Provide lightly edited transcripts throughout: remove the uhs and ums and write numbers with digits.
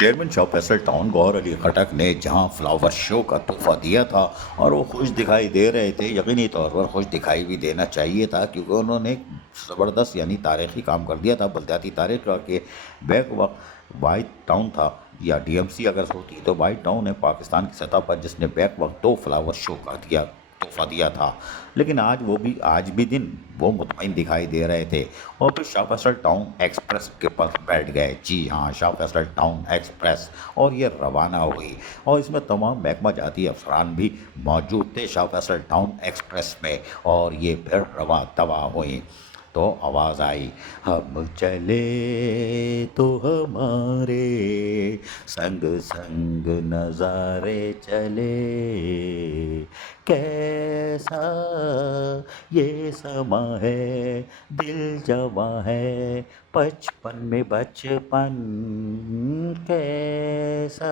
Chairman Shah Faisal town Gauhar Ali खटक ने जहां flower show का तोहफा दिया था और वो खुश दिखाई दे रहे थे, यकीनी तौर पर खुश दिखाई भी देना चाहिए था क्योंकि उन्होंने एक ज़बरदस्त यानी तारीखी काम कर दिया था। बलदियाती तारीख का कि बैक वक्त वाइट टाउन था या डीएमसी अगर होती तो वाइट टाउन है पाकिस्तान की सतह पर जिसने बैक वक्त 2 फ्लावर शो का तोहफा दिया था। लेकिन आज भी दिन वो मुतमईन दिखाई दे रहे थे और फिर शाह फैसल टाउन एक्सप्रेस के पास बैठ गए। जी हाँ, शाह फैसल टाउन एक्सप्रेस, और ये रवाना हुई और इसमें तमाम महकमा जाती अफसरान भी मौजूद थे शाह फैसल टाउन एक्सप्रेस में, और ये फिर रवा तवा हुई। तो आवाज़ आई, हम चले तो हमारे संग संग नज़ारे चले, कैसा ये समा है दिल जवां है बचपन में बचपन, कैसा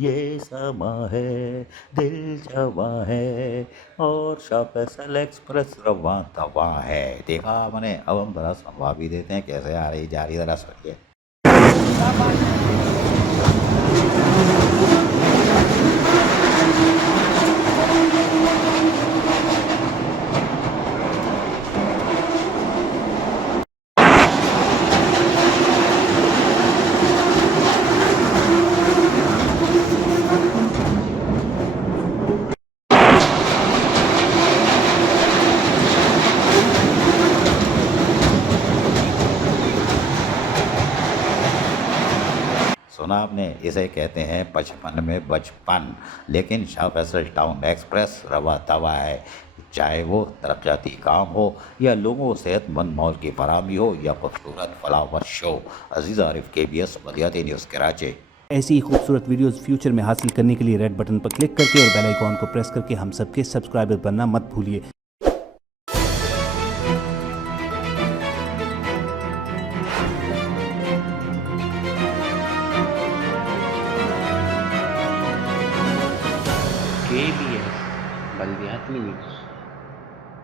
ये समा है दिल जवां है और शाह फैसल एक्सप्रेस रवां तवां है। देखा मैंने, अब हम ज़रा सुनवा भी देते हैं कैसे आ रही जा रही, ज़रा सुनिए। सुना आपने, इसे कहते हैं बचपन में बचपन। लेकिन शाह फैसल टाउन एक्सप्रेस रवा तवा है, चाहे वो तरक्याती काम हो या लोगों को सेहतमंद माहौल की फराहमी हो या खूबसूरत फ्लावर शो। अजीज़ आरिफ, KBS बलियाती न्यूज़ कराची। ऐसी ही खूबसूरत वीडियोस फ्यूचर में हासिल करने के लिए रेड बटन पर क्लिक करके और बेल आइकॉन को प्रेस करके हम सबके सब्सक्राइबर बनना मत भूलिए। KBS बलियाती न्यूज़।